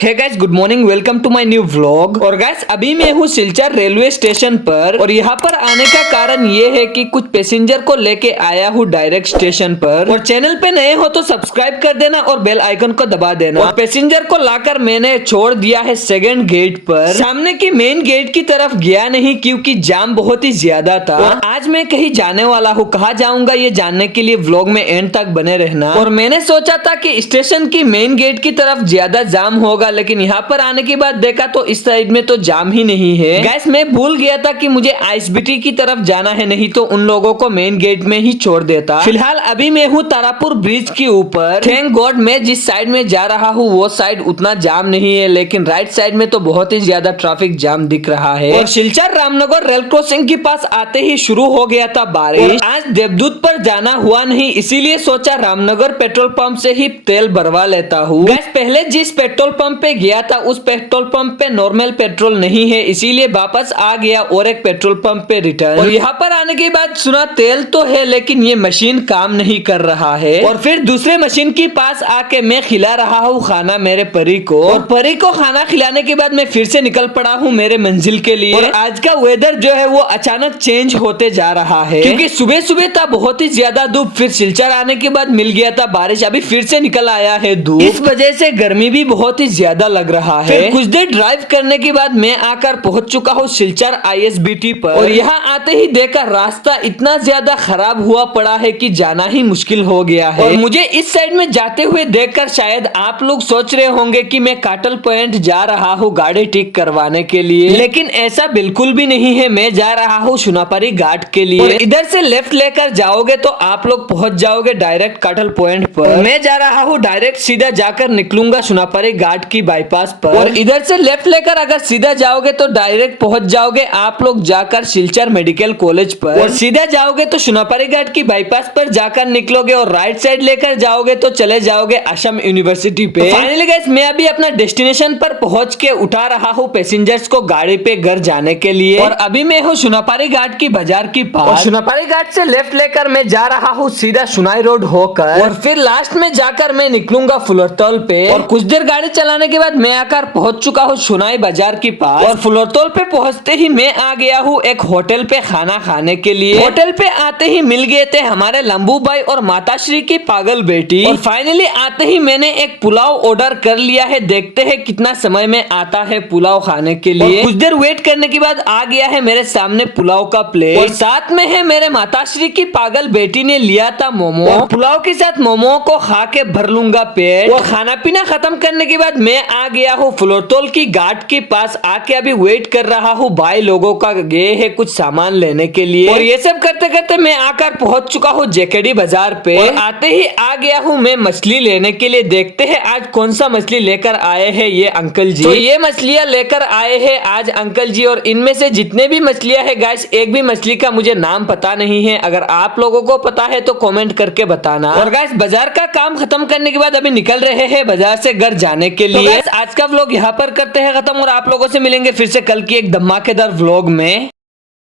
Hey guys, good morning, welcome to my new vlog. और guys, अभी मैं हूँ सिलचर रेलवे स्टेशन पर और यहाँ पर आने का कारण ये है कि कुछ पैसेंजर को लेके आया हूँ डायरेक्ट स्टेशन पर। और चैनल पे नए हो तो सब्सक्राइब कर देना और बेल आइकन को दबा देना। और पैसेंजर को लाकर मैंने छोड़ दिया है सेकंड गेट पर। सामने की मेन गेट की तरफ गया नहीं क्योंकि जाम बहुत ही ज्यादा था। और आज मैं कहीं जाने वाला हूँ, कहाँ जाऊंगा ये जानने के लिए व्लॉग में एंड तक बने रहना। और मैंने सोचा था कि स्टेशन की मेन गेट की तरफ ज्यादा जाम होगा, लेकिन यहाँ पर आने के बाद देखा तो इस साइड में तो जाम ही नहीं है। गैस, मैं भूल गया था कि मुझे आईएसबीटी की तरफ जाना है, नहीं तो उन लोगों को मेन गेट में ही छोड़ देता। फिलहाल अभी मैं हूँ तारापुर ब्रिज के ऊपर। थैंक गॉड मैं जिस साइड में जा रहा हूँ वो साइड उतना जाम नहीं है, लेकिन राइट साइड में तो बहुत ही ज्यादा ट्रैफिक जाम दिख रहा है। और सिलचर रामनगर रेल क्रॉसिंग के पास आते ही शुरू हो गया था बारिश। आज देवदूत पर जाना हुआ नहीं, इसीलिए सोचा रामनगर पेट्रोल पंप से ही तेल भरवा लेता हूँ। गैस, पहले जिस पेट्रोल पंप पे गया था उस पेट्रोल पंप पे नॉर्मल पेट्रोल नहीं है, इसीलिए वापस आ गया और एक पेट्रोल पंप पे रिटर्न। और यहाँ पर आने के बाद सुना तेल तो है लेकिन ये मशीन काम नहीं कर रहा है। और फिर दूसरे मशीन के पास आके मैं खिला रहा हूँ खाना मेरे परी को। और परी को खाना खिलाने के बाद मैं फिर से निकल पड़ा हूँ मेरे मंजिल के लिए। और आज का वेदर जो है वो अचानक चेंज होते जा रहा है, क्योंकि सुबह सुबह था बहुत ही ज्यादा धूप, फिर सिलचर आने के बाद मिल गया था बारिश, अभी फिर से निकल आया है धूप। इस वजह से गर्मी भी बहुत ही ज्यादा लग रहा है। फिर कुछ देर ड्राइव करने के बाद मैं आकर पहुंच चुका हूँ सिलचर आईएसबीटी पर। और यहाँ आते ही देखा रास्ता इतना ज्यादा खराब हुआ पड़ा है कि जाना ही मुश्किल हो गया है। और मुझे इस साइड में जाते हुए देखकर शायद आप लोग सोच रहे होंगे कि मैं काटल पॉइंट जा रहा हूँ गाड़ी ठीक करवाने के लिए, लेकिन ऐसा बिल्कुल भी नहीं है। मैं जा रहा हूँ सुनापरी घाट के लिए। और इधर से लेफ्ट लेकर जाओगे तो आप लोग पहुंच जाओगे डायरेक्ट काटल पॉइंट पर। मैं जा रहा हूँ डायरेक्ट सीधा जाकर निकलूंगा सुनापरी घाट की बाईपास पर। और इधर से लेफ्ट लेकर अगर सीधा जाओगे तो डायरेक्ट पहुंच जाओगे आप लोग जाकर सिलचर मेडिकल कॉलेज पर। और सीधा जाओगे तो सुनापरी घाट की बाईपास पर जाकर निकलोगे और राइट साइड लेकर जाओगे तो चले जाओगे असम यूनिवर्सिटी पे। फाइनली गाइस, मैं अभी अपना डेस्टिनेशन पर पहुंच के उठा रहा हूँ पैसेंजर्स को गाड़ी पे घर जाने के लिए। और अभी मैं हूँ सुनापरी घाट की बाजार की पास। सुनापरी घाट से लेफ्ट लेकर मैं जा रहा हूँ सीधा सुनाई रोड होकर। और फिर लास्ट में जाकर मैं निकलूंगा फुलरतोल पे। और कुछ देर गाड़ी चलाने के बाद मैं आकर पहुंच चुका हूँ सुनाई बाजार के पास। और फुलरतोल पे पहुंचते ही मैं आ गया हूँ एक होटल पे खाना खाने के लिए। होटल पे आते ही मिल गए थे हमारे लंबू भाई और माताश्री की पागल बेटी। और फाइनली आते ही मैंने एक पुलाव ऑर्डर कर लिया है, देखते हैं कितना समय में आता है पुलाव खाने के लिए। कुछ देर वेट करने के बाद आ गया है मेरे सामने पुलाव का प्लेट। और साथ में है मेरे माताश्री की पागल बेटी ने लिया था मोमो। और पुलाव के साथ मोमो को खा के भर लूंगा पेट। और खाना पीना खत्म करने के बाद मैं आ गया हूँ फुलरतोल की घाट के पास। आके अभी वेट कर रहा हूँ भाई लोगों का गए है कुछ सामान लेने के लिए। और ये सब करते करते मैं आकर पहुंच चुका हूँ जेकेडी बाजार पे। और आते ही आ गया हूँ मैं मछली लेने के लिए, देखते हैं आज कौन सा मछली लेकर आए हैं ये अंकल जी। तो ये मछलियाँ लेकर आए हैं आज अंकल जी। और इनमें से जितने भी मछलियाँ है गाइस, एक भी मछली का मुझे नाम पता नहीं है, अगर आप लोगों को पता है तो कमेंट करके बताना। और गाइस, बाजार का काम खत्म करने के बाद अभी निकल रहे हैं बाजार से घर जाने के लिए। तो गाइस, आज का व्लॉग यहाँ पर करते हैं खत्म और आप लोगों से मिलेंगे फिर से कल की एक धमाकेदार व्लॉग में।